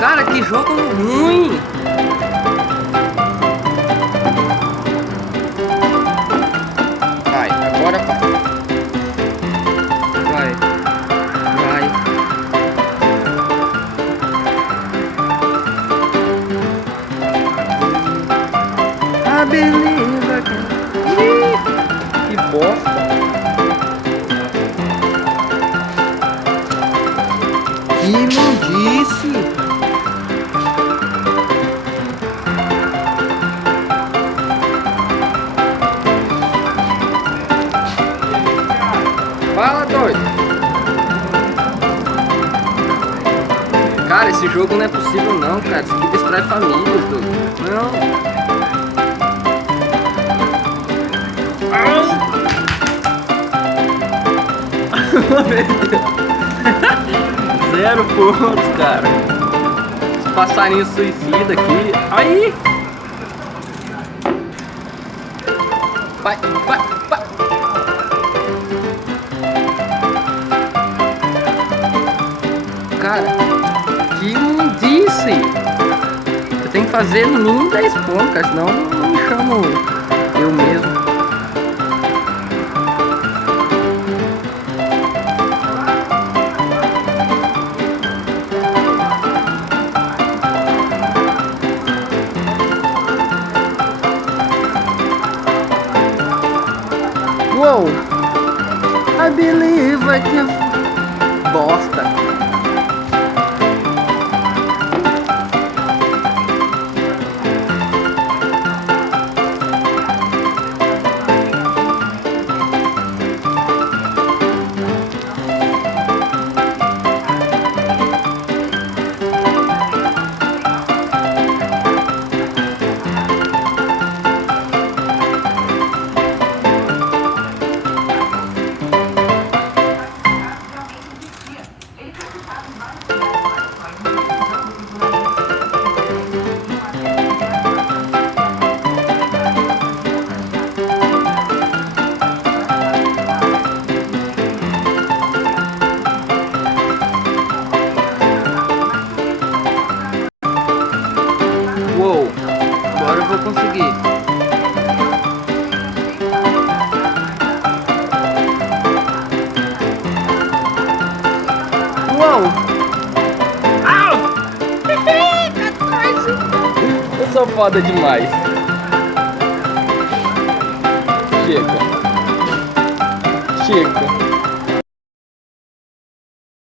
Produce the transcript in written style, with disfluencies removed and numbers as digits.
Cara, que jogo ruim! Vai, agora vai. Vai, vai. I believe I can. Ih, que bosta! Que imundice! Fala, doido! Cara, esse jogo não é possível não, cara. Isso aqui destrói famílias, doido. Não! Meu Deus. 0 pontos, cara. Esse passarinho suicida aqui. Aí! Vai, vai, vai! Cara, que imundice! Eu tenho que fazer no mínimo 10 pontos, cara, senão eu não me chamo eu mesmo. Uou! I believe I can... Bosta! Uou, agora eu vou conseguir. Uou! Au! 14! Eu sou foda demais. Chega. Chega.